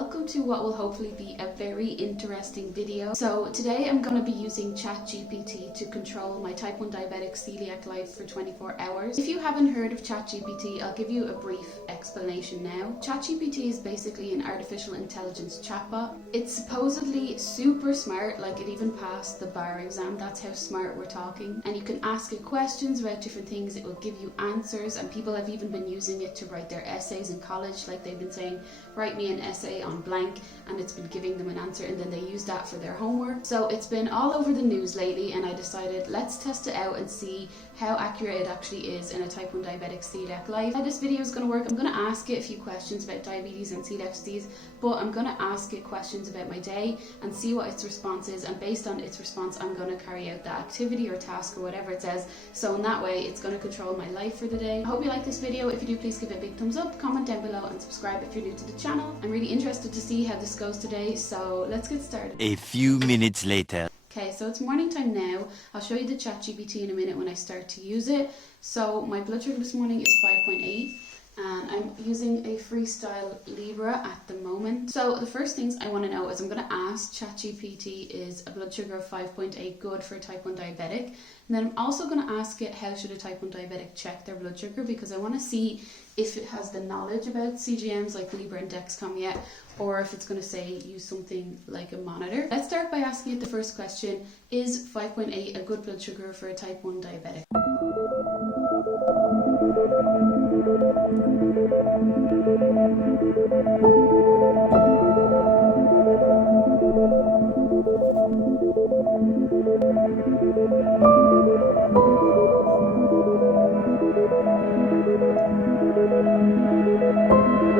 welcome to what will hopefully be a very interesting video. So today I'm going to be using Chat GPT to control my type 1 diabetic celiac life for 24 hours. If you haven't heard of Chat GPT, I'll give you a brief explanation now. Chat GPT is basically an artificial intelligence chatbot. It's supposedly super smart, like it even passed the bar exam. That's how smart we're talking. And you can ask it questions about different things, it will give you answers, and people have even been using it to write their essays in college. Like they've been saying, write me an essay on blank, and it's been giving them an answer, and then they use that for their homework. So it's been all over the news lately, and I decided let's test it out and see how accurate it actually is in a type 1 diabetic celiac life. How this video is going to work, I'm going to ask it a few questions about diabetes and celiac disease, but I'm going to ask it questions about my day and see what its response is, and based on its response I'm going to carry out the activity or task or whatever it says. So in that way it's going to control my life for the day. I hope you like this video. If you do, please give it a big thumbs up, comment down below and subscribe if you're new to the channel. I'm really interested to see how this goes today, so let's get started. A few minutes later. Okay, so it's morning time now. I'll show you the Chat GPT in a minute when I start to use it. So my blood sugar this morning is 5.8 and I'm using a freestyle Libra at the moment. So the first things I want to know is I'm going to ask Chat GPT, is a blood sugar of 5.8 good for a type 1 diabetic? And then I'm also going to ask it, how should a type 1 diabetic check their blood sugar, because I want to see if it has the knowledge about CGMs like Libra and Dexcom yet, or if it's going to say use something like a monitor. Let's start by asking it the first question: is 5.8 a good blood sugar for a type 1 diabetic?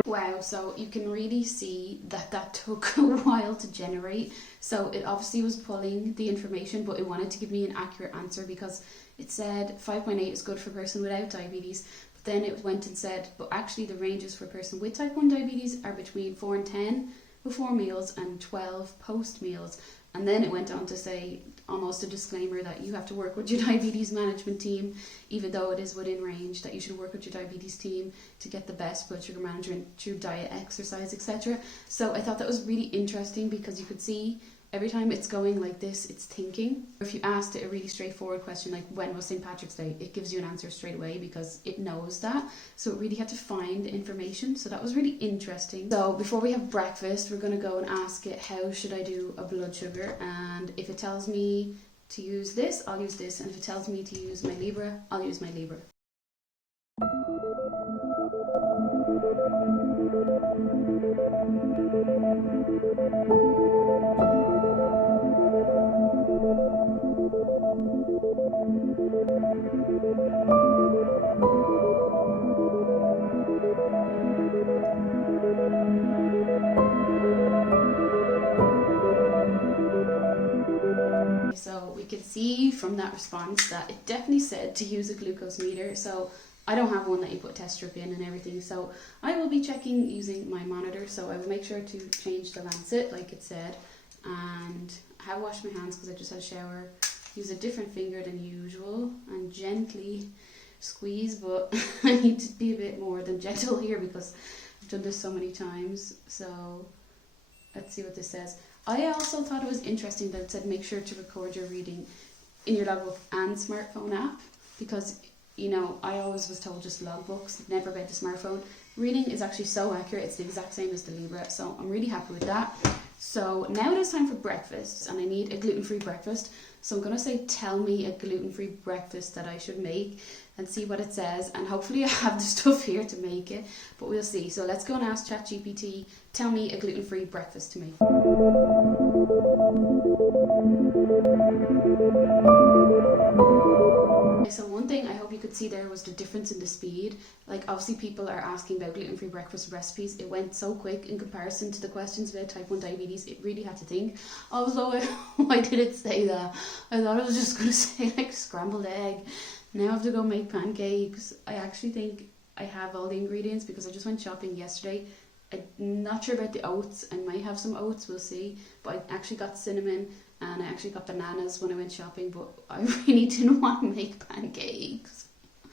Wow, so you can really see that took a while to generate. So it obviously was pulling the information, but it wanted to give me an accurate answer because it said 5.8 is good for a person without diabetes. But then it went and said, but actually the ranges for a person with type 1 diabetes are between 4 and 10 before meals and 12 post meals. And then it went on to say almost a disclaimer that you have to work with your diabetes management team, even though it is within range, that you should work with your diabetes team to get the best blood sugar management through diet, exercise, etc. So I thought that was really interesting because you could see every time it's going like this, it's thinking. If you asked it a really straightforward question like when was St. Patrick's Day, it gives you an answer straight away because it knows that. So it really had to find the information. So that was really interesting. So before we have breakfast, we're going to go and ask it, how should I do a blood sugar? And if it tells me to use this, I'll use this. And if it tells me to use my Libra, I'll use my Libra. So we can see from that response that it definitely said to use a glucose meter. So I don't have one that you put test strip in and everything, so I will be checking using my monitor. So I will make sure to change the lancet like it said, and I have washed my hands because I just had a shower. Use a different finger than usual and gently squeeze, but I need to be a bit more than gentle here because I've done this so many times. So let's see what this says. I also thought it was interesting that it said make sure to record your reading in your logbook and smartphone app, because you know, I always was told just logbooks, never about the smartphone. Reading is actually so accurate, it's the exact same as the Libra, so I'm really happy with that. So now it is time for breakfast, and I need a gluten-free breakfast. So I'm going to say, tell me a gluten-free breakfast that I should make, and see what it says. And hopefully I have the stuff here to make it, but we'll see. So let's go and ask ChatGPT, tell me a gluten-free breakfast to make. So one thing I hope you could see there was the difference in the speed. Like obviously people are asking about gluten-free breakfast recipes. It went so quick in comparison to the questions about type 1 diabetes. It really had to think. Also, why did it say that? I thought it was just going to say like scrambled egg. Now I have to go make pancakes. I actually think I have all the ingredients because I just went shopping yesterday. I'm not sure about the oats. I might have some oats, we'll see. But I actually got cinnamon and I actually got bananas when I went shopping, but I really didn't want to make pancakes.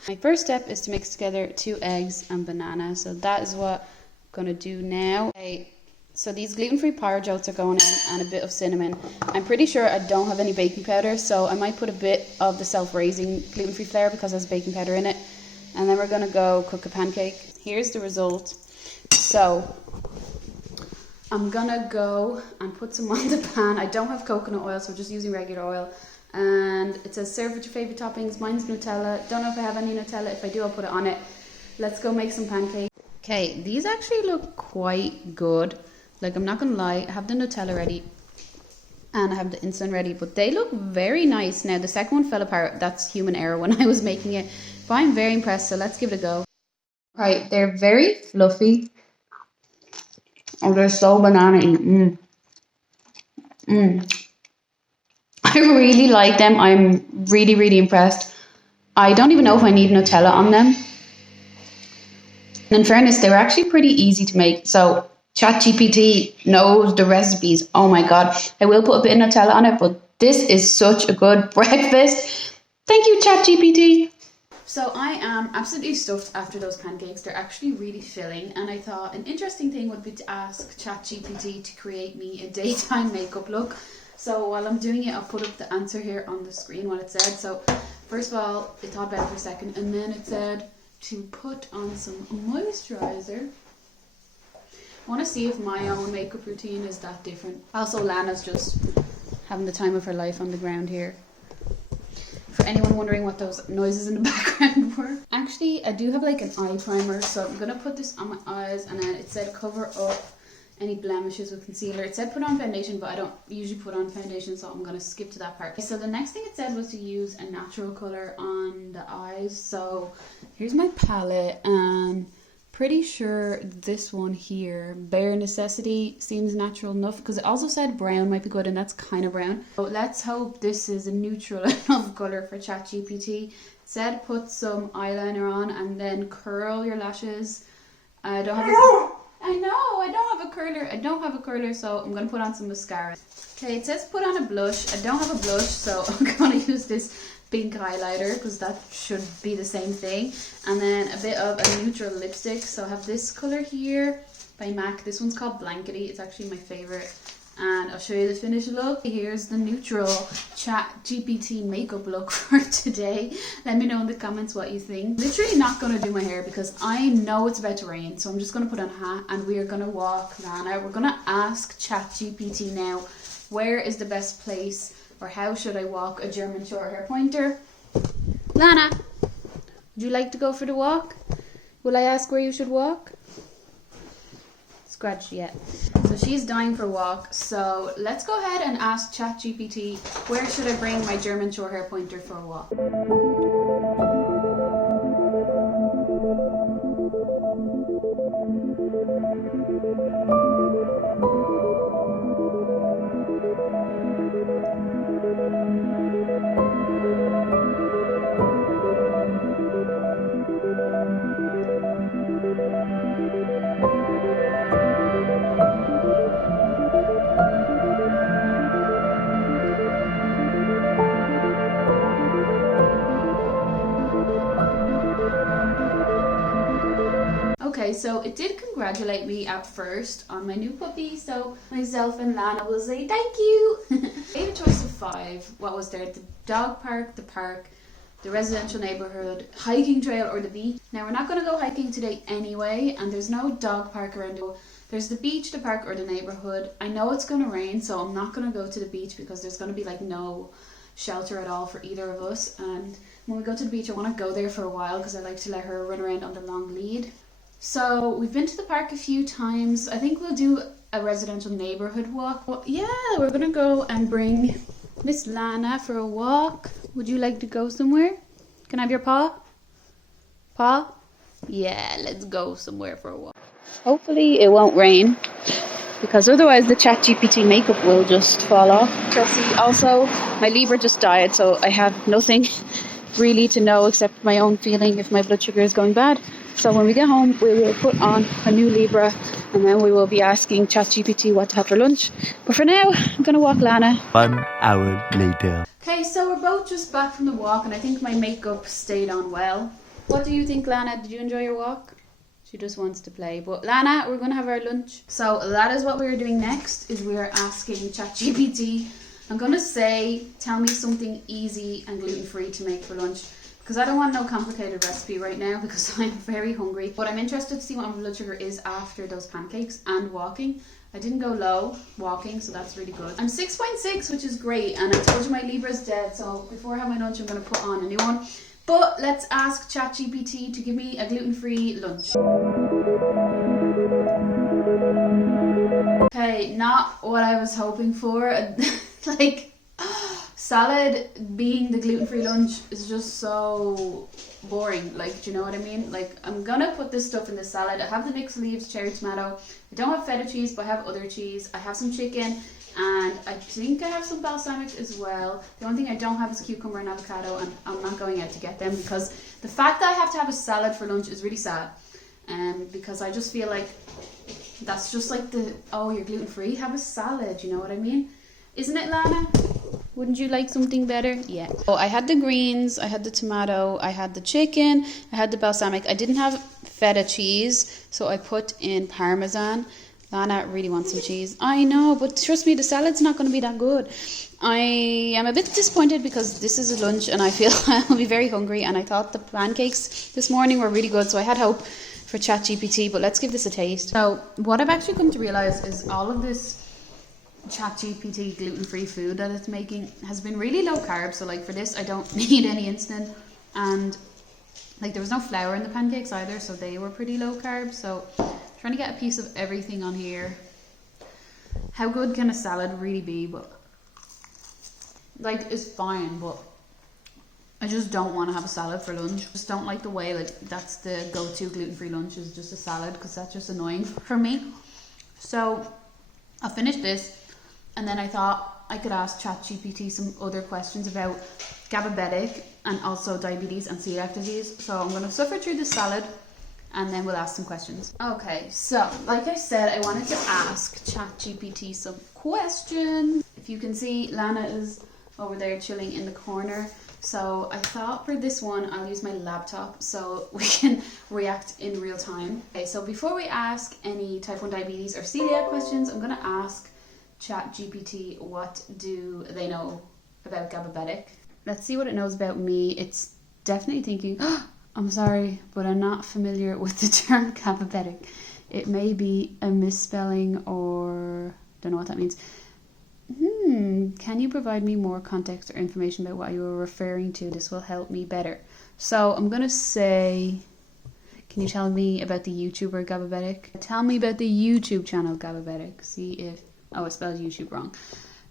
My first step is to mix together 2 eggs and banana. So that is what I'm going to do now. Okay, So these gluten-free porridge oats are going in and a bit of cinnamon. I'm pretty sure I don't have any baking powder, so I might put a bit of the self-raising gluten-free flour because there's baking powder in it. And then we're going to go cook a pancake. Here's the result. So I'm going to go and put some on the pan. I don't have coconut oil, so we're just using regular oil. And it says serve with your favourite toppings. Mine's Nutella. Don't know if I have any Nutella. If I do, I'll put it on it. Let's go make some pancakes. Okay, these actually look quite good. Like, I'm not gonna lie, I have the Nutella ready and I have the insulin ready, but they look very nice. Now, the second one fell apart. That's human error when I was making it, but I'm very impressed, so let's give it a go. Right, they're very fluffy. Oh, they're so banana-y. I really like them. I'm really, really impressed. I don't even know if I need Nutella on them. And in fairness, they were actually pretty easy to make. So Chat GPT knows the recipes. Oh my God. I will put a bit of Nutella on it, but this is such a good breakfast. Thank you, Chat GPT. So I am absolutely stuffed after those pancakes. They're actually really filling. And I thought an interesting thing would be to ask Chat GPT to create me a daytime makeup look. So while I'm doing it, I'll put up the answer here on the screen, what it said. So first of all, it thought about it for a second. And then it said to put on some moisturizer. I want to see if my own makeup routine is that different. Also, Lana's just having the time of her life on the ground here. For anyone wondering what those noises in the background were. Actually, I do have like an eye primer, so I'm going to put this on my eyes, and then it said cover up any blemishes with concealer. It said put on foundation, but I don't usually put on foundation, so I'm going to skip to that part. So the next thing it said was to use a natural colour on the eyes. So here's my palette, and pretty sure this one here, Bare Necessity, seems natural enough, because it also said brown might be good, and that's kind of brown. So let's hope this is a neutral enough colour for ChatGPT. It said put some eyeliner on and then curl your lashes. I don't have a curler, so I'm going to put on some mascara. Okay, it says put on a blush. I don't have a blush, so I'm going to use this pink highlighter because that should be the same thing. And then a bit of a neutral lipstick. So I have this colour here by MAC. This one's called Blankety. It's actually my favourite. And I'll show you the finished look. Here's the neutral Chat GPT makeup look for today. Let me know in the comments what you think. Literally not going to do my hair because I know it's about to rain. So I'm just going to put on a hat and we are going to walk Lana. We're going to ask Chat GPT now, where is the best place, or how should I walk a German short hair pointer? Lana, would you like to go for the walk? Will I ask where you should walk? Scratch yet. So she's dying for a walk. So let's go ahead and ask ChatGPT, where should I bring my German short hair pointer for a walk? Okay, so it did congratulate me at first on my new puppy, so myself and Lana will say thank you. I gave a choice of 5. What was there? The dog park, the residential neighbourhood, hiking trail, or the beach. Now we're not going to go hiking today anyway, and there's no dog park around it. There's the beach, the park, or the neighbourhood. I know it's going to rain, so I'm not going to go to the beach because there's going to be like no shelter at all for either of us. And when we go to the beach, I want to go there for a while because I like to let her run around on the long lead. So we've been to the park a few times. I think we'll do a residential neighbourhood walk. Well, yeah, we're going to go and bring Miss Lana for a walk. Would you like to go somewhere? Can I have your paw? Paw? Yeah, let's go somewhere for a walk. Hopefully it won't rain, because otherwise the ChatGPT makeup will just fall off. Chelsea, also, my Libra just died, so I have nothing really to know except my own feeling if my blood sugar is going bad. So when we get home, we will put on a new Libra, and then we will be asking ChatGPT what to have for lunch. But for now, I'm going to walk Lana. 1 hour later. Okay, so we're both just back from the walk, and I think my makeup stayed on well. What do you think, Lana? Did you enjoy your walk? She just wants to play. But Lana, we're going to have our lunch. So that is what we're doing next, is we're asking Chat GPT. I'm going to say, tell me something easy and gluten-free to make for lunch. Because I don't want no complicated recipe right now because I'm very hungry. But I'm interested to see what my blood sugar is after those pancakes and walking. I didn't go low walking, so that's really good. I'm 6.6, which is great. And I told you my Libra's dead. So before I have my lunch, I'm going to put on a new one. But let's ask Chat GPT to give me a gluten-free lunch. Okay, not what I was hoping for. Like, salad being the gluten-free lunch is just so boring. Like, do you know what I mean? Like, I'm gonna put this stuff in the salad. I have the mixed leaves, cherry tomato. I don't have feta cheese, but I have other cheese. I have some chicken, and I think I have some balsamic as well. The only thing I don't have is cucumber and avocado, and I'm not going out to get them because the fact that I have to have a salad for lunch is really sad. Because I just feel like that's just like oh, you're gluten-free, have a salad, you know what I mean? Isn't it, Lana? Wouldn't you like something better? Yeah. Oh, I had the greens, I had the tomato, I had the chicken, I had the balsamic. I didn't have feta cheese, so I put in parmesan. Lana really wants some cheese. I know, but trust me, the salad's not going to be that good. I am a bit disappointed because this is a lunch and I feel I'll be very hungry, and I thought the pancakes this morning were really good, so I had hope for Chat GPT, but let's give this a taste. So what I've actually come to realize is all of this Chat GPT gluten-free food that it's making has been really low carb. So like for this, I don't need any insulin, and like there was no flour in the pancakes either, so they were pretty low carb. So trying to get a piece of everything on here. How good can a salad really be? But like, it's fine, but I just don't want to have a salad for lunch. Just don't like the way like that's the go-to gluten-free lunch, is just a salad, because that's just annoying for me. So I'll finish this, and then I thought I could ask Chat GPT some other questions about Gabbabetic and also diabetes and celiac disease. So I'm going to suffer through the salad and then we'll ask some questions. Okay, so like I said, I wanted to ask Chat GPT some questions. If you can see, Lana is over there chilling in the corner. So I thought for this one, I'll use my laptop so we can react in real time. Okay, so before we ask any type 1 diabetes or celiac questions, I'm going to ask Chat GPT what do they know about Gabbabetic. Let's see what it knows about me. It's definitely thinking, oh, I'm sorry, but I'm not familiar with the term Gabbabetic. It may be a misspelling, or don't know what that means. Can you provide me more context or information about what you were referring to? This will help me better. So I'm going to say, can you tell me about the YouTuber Gabbabetic? Tell me about the YouTube channel Gabbabetic. See if, oh, I spelled YouTube wrong.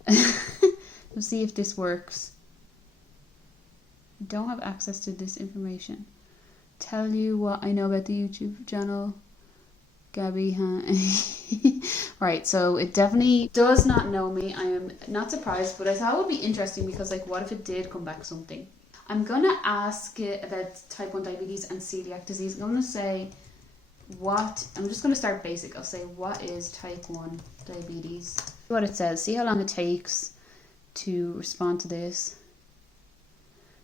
We'll see if this works. Don't have access to this information. Tell you what I know about the YouTube channel Gabby, huh? Right, so it definitely does not know me. I am not surprised, but I thought it would be interesting because, like, what if it did come back something? I'm gonna ask it about type 1 diabetes and celiac disease. I'm gonna say I'm just gonna start basic. I'll say, what is type 1 diabetes? What it says, see how long it takes to respond to this.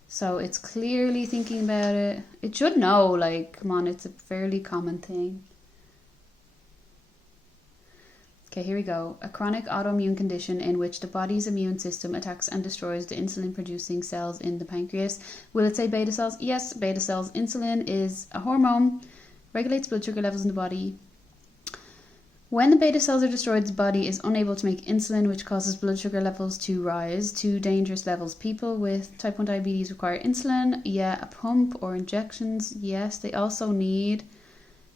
So it's clearly thinking about it. It should know, like, come on, it's a fairly common thing. Okay, here we go. A chronic autoimmune condition in which the body's immune system attacks and destroys the insulin-producing cells in the pancreas. Will it say beta cells? Yes, beta cells. Insulin is a hormone, regulates blood sugar levels in the body. When the beta cells are destroyed, the body is unable to make insulin, which causes blood sugar levels to rise to dangerous levels. People with type 1 diabetes require insulin. Yeah, a pump or injections. Yes, they also need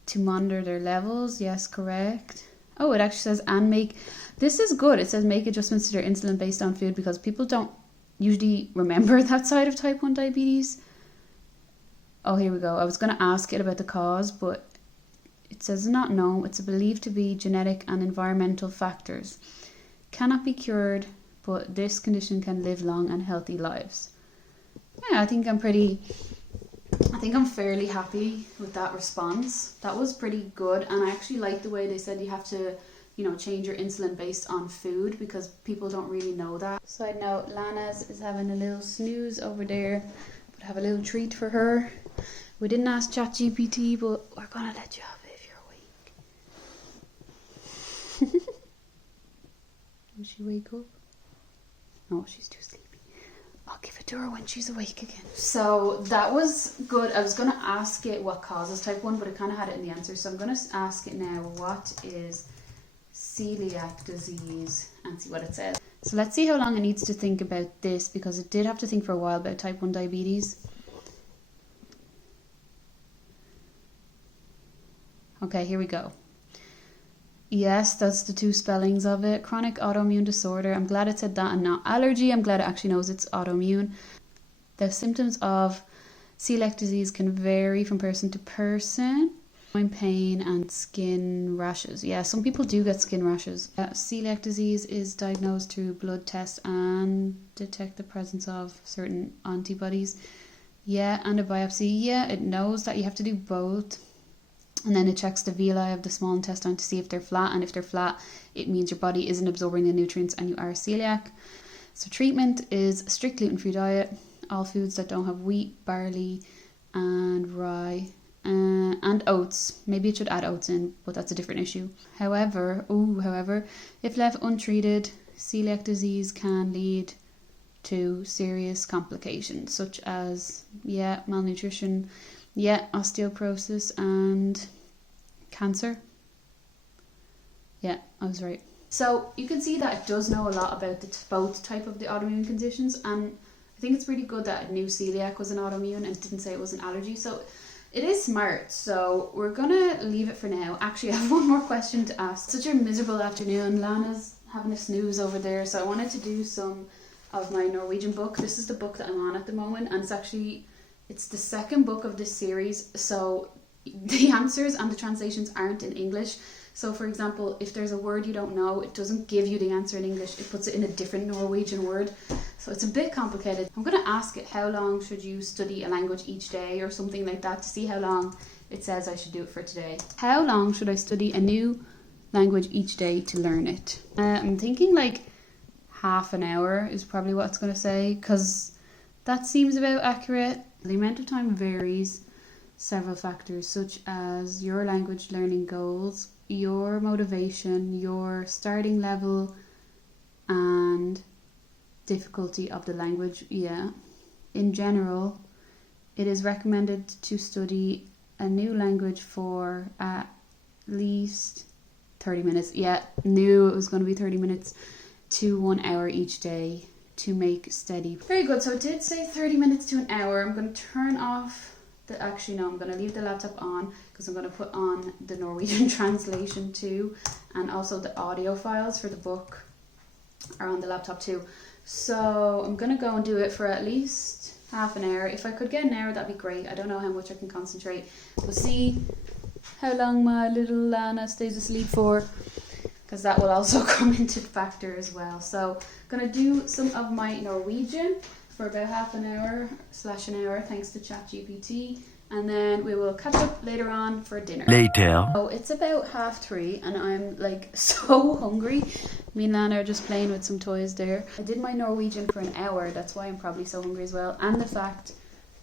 to monitor their levels. Yes, correct. Oh, it actually says, and make, this is good. It says make adjustments to their insulin based on food, because people don't usually remember that side of type 1 diabetes. Oh, here we go. I was going to ask it about the cause, but it says not known. It's believed to be genetic and environmental factors. Cannot be cured, but this condition can live long and healthy lives. Yeah, I think I'm fairly happy with that response. That was pretty good, and I actually like the way they said you have to, change your insulin based on food, because people don't really know that. Side note, Lana's is having a little snooze over there, but I have a little treat for her. We didn't ask Chat GPT, but we're gonna let you have it. Will she wake up? No, she's too sleepy. I'll give it to her when she's awake again. So that was good. I was going to ask it what causes type 1, but it kind of had it in the answer. So I'm going to ask it now, what is celiac disease? And see what it says. So let's see how long it needs to think about this, because it did have to think for a while about type 1 diabetes. Okay, here we go. Yes, that's the two spellings of it. Chronic autoimmune disorder. I'm glad it said that and not allergy. I'm glad it actually knows it's autoimmune. The symptoms of celiac disease can vary from person to person. Joint pain and skin rashes. Yeah, some people do get skin rashes. Celiac disease is diagnosed through blood tests and detect the presence of certain antibodies. Yeah, and a biopsy. Yeah, it knows that you have to do both. And then it checks the villi of the small intestine to see if they're flat. And if they're flat, it means your body isn't absorbing the nutrients and you are celiac. So treatment is a strict gluten-free diet. All foods that don't have wheat, barley and rye and oats. Maybe it should add oats in, but that's a different issue. However, if left untreated, celiac disease can lead to serious complications such as, malnutrition, osteoporosis and cancer. Yeah, I was right. So you can see that it does know a lot about both type of the autoimmune conditions, and I think it's really good that it knew celiac was an autoimmune and didn't say it was an allergy. So it is smart. So we're gonna leave it for now. Actually, I have one more question to ask. Such a miserable afternoon. Lana's having a snooze over there, so I wanted to do some of my Norwegian book. This is the book that I'm on at the moment, and it's the second book of this series, so the answers and the translations aren't in English. So for example, if there's a word you don't know, it doesn't give you the answer in English, it puts it in a different Norwegian word. So it's a bit complicated. I'm going to ask it, how long should you study a language each day or something like that, to see how long it says I should do it for today. How long should I study a new language each day to learn it? I'm thinking like half an hour is probably what it's going to say, because that seems about accurate. The amount of time varies several factors such as your language learning goals, your motivation, your starting level and difficulty of the language. In general, it is recommended to study a new language for at least 30 minutes. Knew it was going to be 30 minutes to 1 hour each day to make steady. Very good. So it did say 30 minutes to an hour. I'm going to turn off I'm going to leave the laptop on because I'm going to put on the Norwegian translation too, and also the audio files for the book are on the laptop too. So I'm going to go and do it for at least half an hour. If I could get an hour, that'd be great. I don't know how much I can concentrate. We'll see how long my little Lana stays asleep for, because that will also come into factor as well. So I'm going to do some of my Norwegian for about half an hour / an hour, thanks to Chat GPT, and then we will catch up later on for dinner. Later. Oh, it's about 3:30 and I'm like so hungry. Me and Lana are just playing with some toys there. I did my Norwegian for an hour, that's why I'm probably so hungry as well, and the fact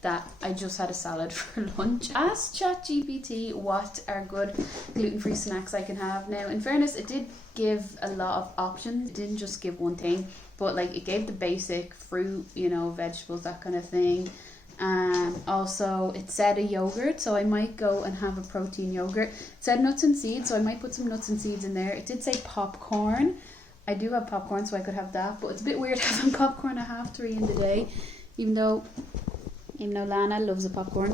that I just had a salad for lunch. Ask Chat GPT what are good gluten-free snacks I can have. Now, in fairness, it did give a lot of options. It didn't just give one thing, but like it gave the basic fruit, vegetables, that kind of thing. Also it said a yogurt, so I might go and have a protein yogurt. It said nuts and seeds, so I might put some nuts and seeds in there. It did say popcorn. I do have popcorn, so I could have that, but it's a bit weird having popcorn at 3:30 in the day, even though Lana loves a popcorn.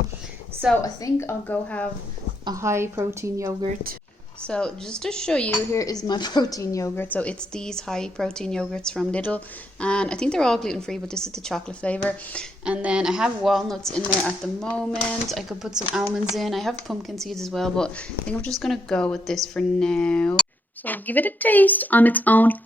So I think I'll go have a high protein yogurt. So just to show you, here is my protein yogurt. So it's these high protein yogurts from Lidl, and I think they're all gluten-free, but this is the chocolate flavour. And then I have walnuts in there at the moment. I could put some almonds in. I have pumpkin seeds as well, but I think I'm just going to go with this for now. So I'll give it a taste on its own.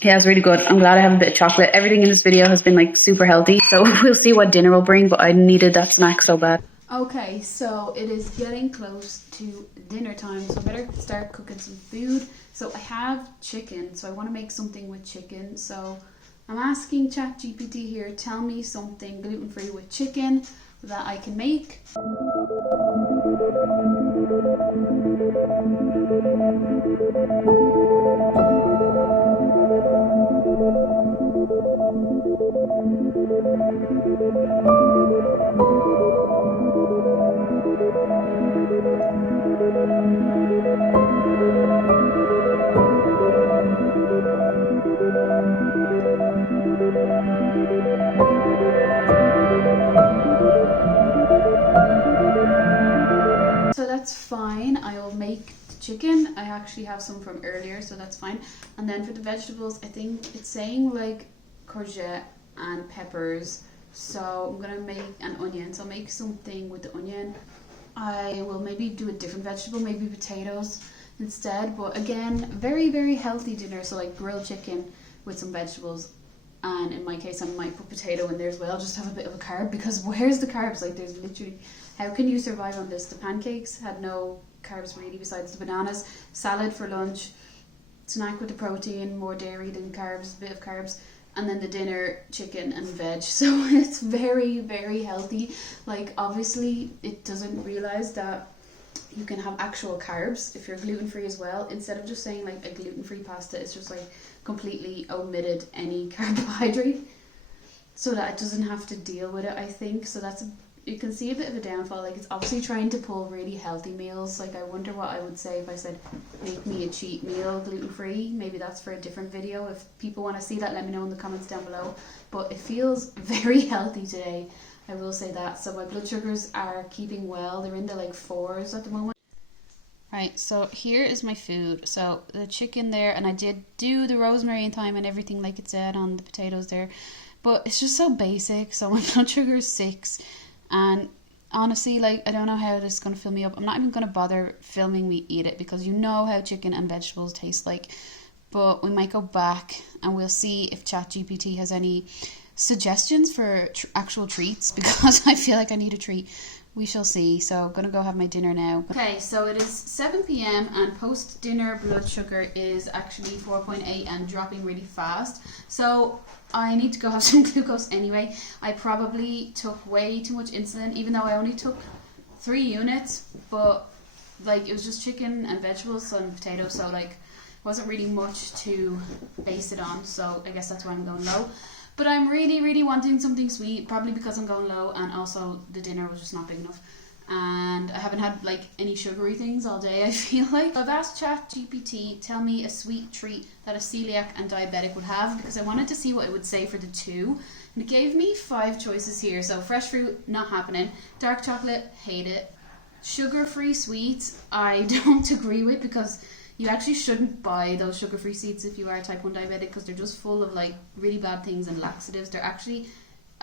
Yeah, it's really good. I'm glad I have a bit of chocolate. Everything in this video has been like super healthy, so we'll see what dinner will bring, but I needed that snack so bad. Okay, so it is getting close to dinner time, so I better start cooking some food. So I have chicken, so I want to make something with chicken. So I'm asking Chat GPT here, tell me something gluten-free with chicken that I can make. So that's fine. I will make the chicken. I actually have some from earlier, so that's fine. And then for the vegetables, I think it's saying like courgette and peppers. So I'm gonna make an onion. So I'll make something with the onion. I will maybe do a different vegetable, maybe potatoes instead. But again, very, very healthy dinner. So like grilled chicken with some vegetables. And in my case, I might put potato in there as well, just to have a bit of a carb, because where's the carbs? Like there's literally, how can you survive on this? The pancakes had no carbs really besides the bananas, salad for lunch, snack with the protein, more dairy than carbs, a bit of carbs, and then the dinner, chicken and veg. So it's very, very healthy. Like obviously it doesn't realize that you can have actual carbs if you're gluten-free as well. Instead of just saying like a gluten-free pasta, it's just like completely omitted any carbohydrate so that it doesn't have to deal with it, I think. So that's you can see a bit of a downfall. Like it's obviously trying to pull really healthy meals. Like I wonder what I would say if I said make me a cheat meal gluten-free. Maybe that's for a different video. If people want to see that, let me know in the comments down below. But it feels very healthy today, I will say that. So my blood sugars are keeping well. They're in the like 4s at the moment. Right, so here is my food. So the chicken there, and I did do the rosemary and thyme and everything like it said on the potatoes there. But it's just so basic. So my blood sugar is 6. And honestly, like, I don't know how this is going to fill me up. I'm not even going to bother filming me eat it, because you know how chicken and vegetables taste like. But we might go back and we'll see if Chat GPT has any suggestions for actual treats, because I feel like I need a treat. We shall see. So I'm gonna go have my dinner now. Okay, so it is 7 p.m. and post dinner blood sugar is actually 4.8 and dropping really fast. So I need to go have some glucose anyway. I probably took way too much insulin, even though I only took 3 units, but like it was just chicken and vegetables and potatoes, so like wasn't really much to base it on. So I guess that's why I'm going low. But I'm really, really wanting something sweet, probably because I'm going low, and also the dinner was just not big enough. And I haven't had like any sugary things all day, I feel like. So I've asked Chat GPT, tell me a sweet treat that a celiac and diabetic would have, because I wanted to see what it would say for the two. And it gave me 5 choices here. So fresh fruit, not happening. Dark chocolate, hate it. Sugar-free sweets, I don't agree with, because you actually shouldn't buy those sugar-free sweets if you are type 1 diabetic, because they're just full of like really bad things and laxatives. They're actually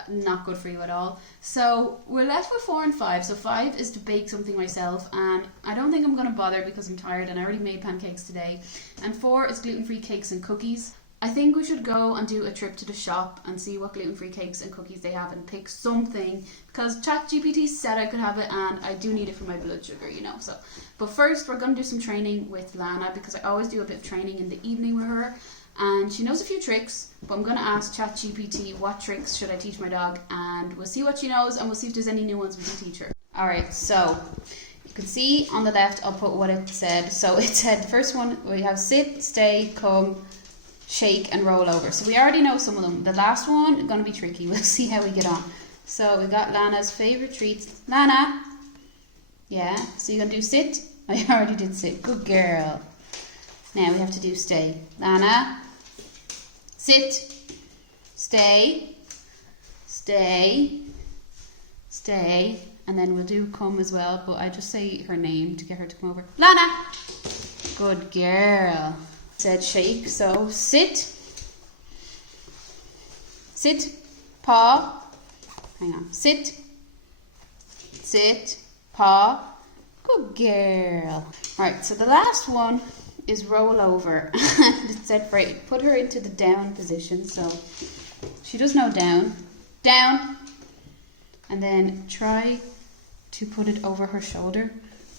not good for you at all. So we're left with 4 and 5. So 5 is to bake something myself, and I don't think I'm going to bother because I'm tired and I already made pancakes today. And 4 is gluten-free cakes and cookies. I think we should go and do a trip to the shop and see what gluten-free cakes and cookies they have and pick something, because ChatGPT said I could have it and I do need it for my blood sugar, you know. So, but first we're going to do some training with Lana, because I always do a bit of training in the evening with her, and she knows a few tricks. But I'm going to ask ChatGPT what tricks should I teach my dog, and we'll see what she knows and we'll see if there's any new ones we can teach her. Alright, so you can see on the left I'll put what it said. So it said the first one, we have sit, stay, come, shake and roll over. So we already know some of them. The last one is going to be tricky. We'll see how we get on. So we got Lana's favourite treats. Lana! Yeah, so you're going to do sit. I already did sit. Good girl. Now we have to do stay. Lana, sit, stay, stay, stay, and then we'll do come as well, but I just say her name to get her to come over. Lana! Good girl. Said shake, so sit, sit, paw, hang on, sit, sit, paw, good girl. Alright, so the last one is roll over. It said put her into the down position, so she does know down, down, and then try to put it over her shoulder.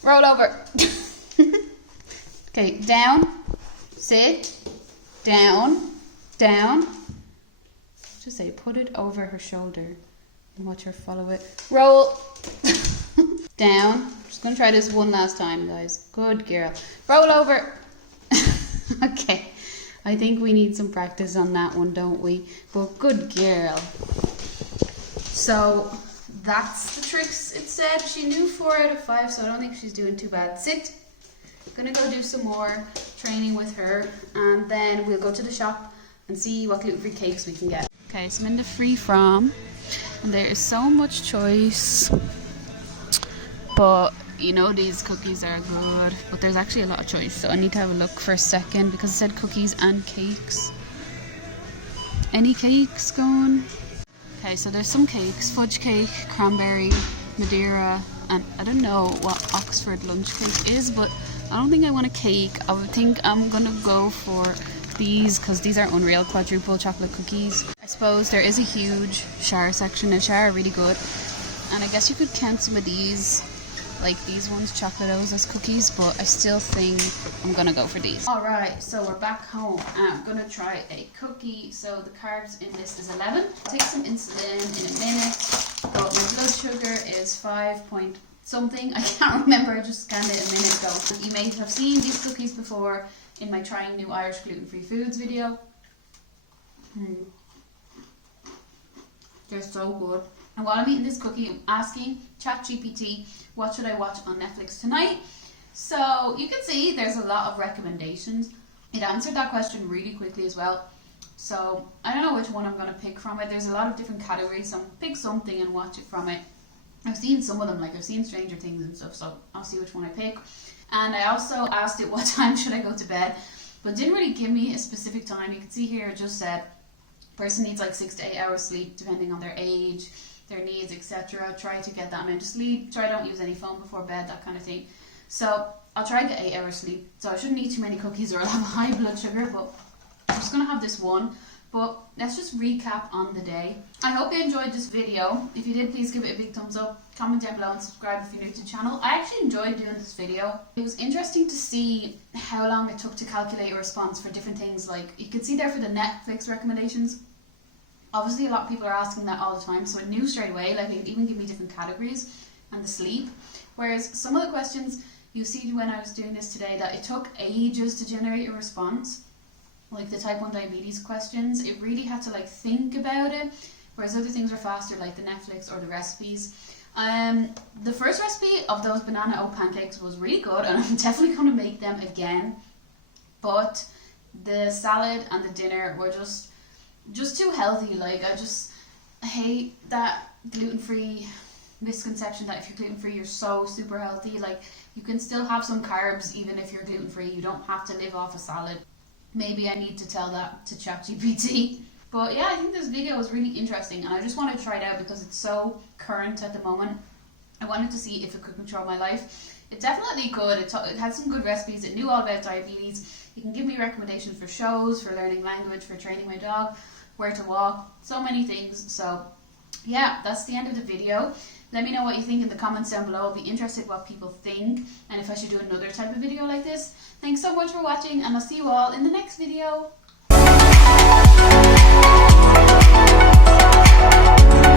Roll over. Okay, down. Sit, down, down. Just say, put it over her shoulder and watch her follow it. Roll, down, Just gonna try this one last time, guys. Good girl. Roll over. Okay. I think we need some practice on that one, don't we? But good girl. So that's the tricks it said. She knew 4 out of 5, so I don't think she's doing too bad. Sit. Gonna go do some more training with her, and then we'll go to the shop and see what gluten-free cakes we can get. Okay, so I'm in the free from, and there is so much choice, but you know these cookies are good, but there's actually a lot of choice, so I need to have a look for a second because it said cookies and cakes. Any cakes going? Okay, so there's some cakes: fudge cake, cranberry, Madeira, and I don't know what Oxford lunch cake is, but I don't think I want a cake. I would think I'm gonna go for these because these are unreal quadruple chocolate cookies. I suppose there is a huge shower section, and shower are really good, and I guess you could count some of these, like these ones, Chocolatos, as cookies, but I still think I'm gonna go for these. Alright, so we're back home and I'm gonna try a cookie. So the carbs in this is 11. I'll take some insulin in a minute, but my blood sugar is 5 point something. I can't remember, I just scanned it a minute ago. You may have seen these cookies before in my trying new Irish gluten-free foods video. They're so good. And while I'm eating this cookie, I'm asking Chat GPT, what should I watch on Netflix tonight? So you can see there's a lot of recommendations. It answered that question really quickly as well. So I don't know which one I'm going to pick from it. There's a lot of different categories, so pick something and watch it from it. I've seen some of them, like I've seen Stranger Things and stuff, so I'll see which one I pick. And I also asked it what time should I go to bed, but it didn't really give me a specific time. You can see here it just said person needs like 6 to 8 hours sleep depending on their age, their needs, etc. Try to get that amount of sleep. Try don't use any phone before bed, that kind of thing. So I'll try to get 8 hours sleep. So I shouldn't eat too many cookies or I'll have a high blood sugar, but I'm just going to have this one. But let's just recap on the day. I hope you enjoyed this video. If you did, please give it a big thumbs up, comment down below and subscribe if you're new to the channel. I actually enjoyed doing this video. It was interesting to see how long it took to calculate a response for different things. Like you can see there for the Netflix recommendations. Obviously a lot of people are asking that all the time, so I knew straight away, like it even give me different categories and the sleep. Whereas some of the questions you see when I was doing this today that it took ages to generate a response. Like the type 1 diabetes questions, it really had to like think about it, whereas other things are faster, like the Netflix or the recipes. The first recipe of those banana oat pancakes was really good, and I'm definitely going to make them again, but the salad and the dinner were just too healthy. Like I hate that gluten-free misconception that if you're gluten-free you're so super healthy. Like you can still have some carbs even if you're gluten-free. You don't have to live off a salad. Maybe I need to tell that to Chat GPT. But yeah, I think this video was really interesting and I just want to try it out because it's so current at the moment. I wanted to see if it could control my life. It definitely could. It had some good recipes. It knew all about diabetes. You can give me recommendations for shows, for learning language, for training my dog, where to walk, so many things. So yeah, that's the end of the video. Let me know what you think in the comments down below. I'll be interested what people think and if I should do another type of video like this. Thanks so much for watching and I'll see you all in the next video.